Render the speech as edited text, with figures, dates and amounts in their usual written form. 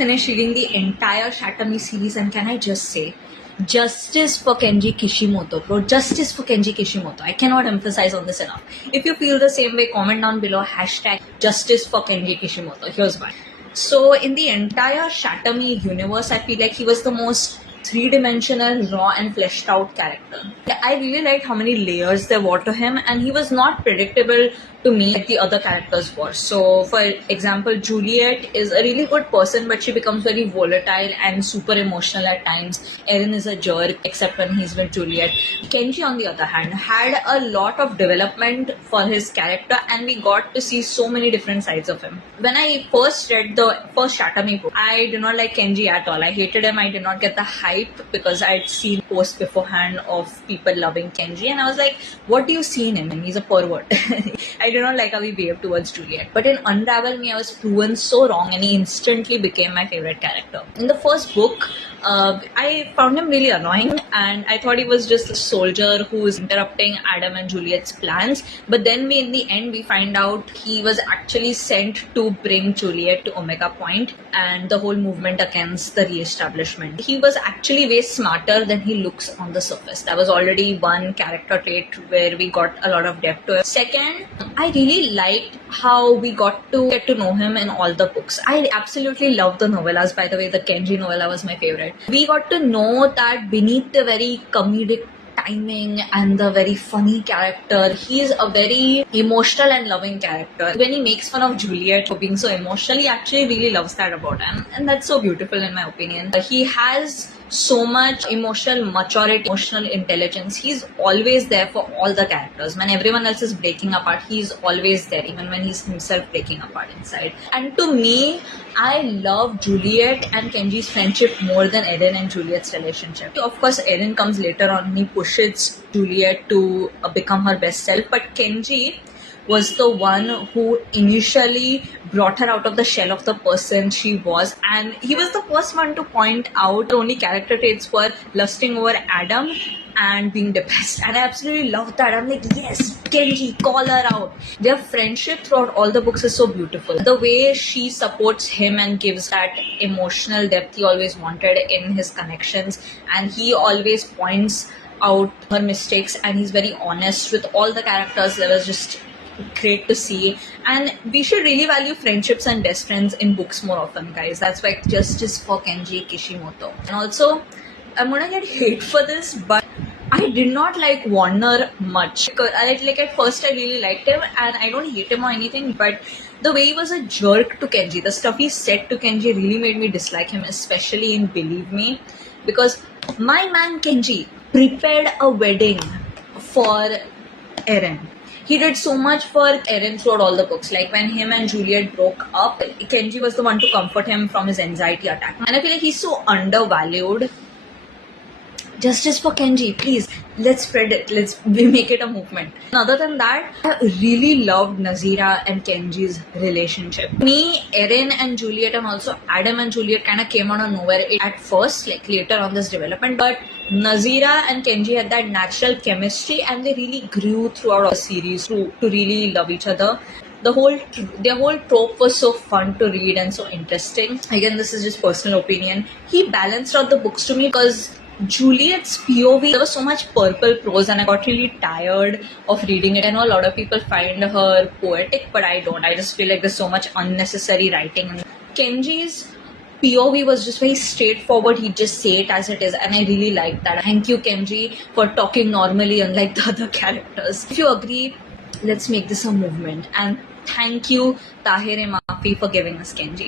Finished reading the entire Shatami series, and can I just say, justice for Kenji Kishimoto, bro. Justice for Kenji Kishimoto. I cannot emphasize on this enough. If you feel the same way, comment down below. Hashtag justice for Kenji Kishimoto. Here's why. So, in the entire Shatami universe, I feel like he was the most three-dimensional, raw and fleshed out character. I really liked how many layers there were to him, and he was not predictable to me like the other characters were. So, for example, Juliet is a really good person, but she becomes very volatile and super emotional at times. Eren is a jerk, except when he's with Juliet. Kenji, on the other hand, had a lot of development for his character, and we got to see so many different sides of him. When I first read the first Shatami book, I did not like Kenji at all. I hated him. I did not get the hype because I'd seen posts beforehand of people loving Kenji, and I was like, what do you see in him? He's a pervert. I did not like how he behaved towards Juliet. But in Unravel Me, I was proven so wrong, and he instantly became my favorite character. In the first book, I found him really annoying, and I thought he was just a soldier who was interrupting Adam and Juliet's plans. But then in the end, we find out he was actually sent to bring Juliet to Omega Point and the whole movement against the re-establishment. He was actually way smarter than he looks on the surface. That was already one character trait where we got a lot of depth to it. Second, I really liked how we got to get to know him in all the books. I absolutely love the novellas. By the way, the Kenji novella was my favorite. We got to know that beneath the very comedic timing and the very funny character, he is a very emotional and loving character. When he makes fun of Juliet for being so emotional, he actually really loves that about him, and that's so beautiful in my opinion. He has so much emotional maturity, emotional intelligence. He's always there for all the characters. When everyone else is breaking apart, he's always there, even when he's himself breaking apart inside. And to me, I love Juliet and Kenji's friendship more than Eren and Juliet's relationship. Of course, Eren comes later on. He pushes Juliet to become her best self, but Kenji was the one who initially brought her out of the shell of the person she was, and he was the first one to point out the only character traits were lusting over Adam and being depressed. And I absolutely loved that. I'm like, yes, Kenji, call her out. Their friendship throughout all the books is so beautiful. The way she supports him and gives that emotional depth he always wanted in his connections, and he always points out her mistakes, and he's very honest with all the characters. That was just great to see, and we should really value friendships and best friends in books more often, guys. That's why justice for Kenji Kishimoto. And also, I'm gonna get hate for this, but I did not like Warner much. Because like at first I really liked him, and I don't hate him or anything, but the way he was a jerk to Kenji, the stuff he said to Kenji really made me dislike him, especially in Believe Me, because my man Kenji prepared a wedding for Eren. He did so much for Eren throughout all the books. Like when him and Juliet broke up, Kenji was the one to comfort him from his anxiety attack. And I feel like he's so undervalued. Justice for Kenji, please. Let's spread it. Let's make it a movement. And other than that, I really loved Nazira and Kenji's relationship. Me, Eren and Juliet, and also Adam and Juliet kind of came out of nowhere at first, like later on this development. But Nazira and Kenji had that natural chemistry, and they really grew throughout the series to really love each other. Their whole trope was so fun to read and so interesting. Again, this is just personal opinion. He balanced out the books to me because Juliet's POV, there was so much purple prose, and I got really tired of reading it. I know a lot of people find her poetic, but I don't. I just feel like there's so much unnecessary writing. Kenji's POV was just very straightforward. He'd just say it as it is, and I really liked that. Thank you, Kenji, for talking normally unlike the other characters. If you agree, let's make this a movement. And thank you, Tahir Mafi, for giving us Kenji.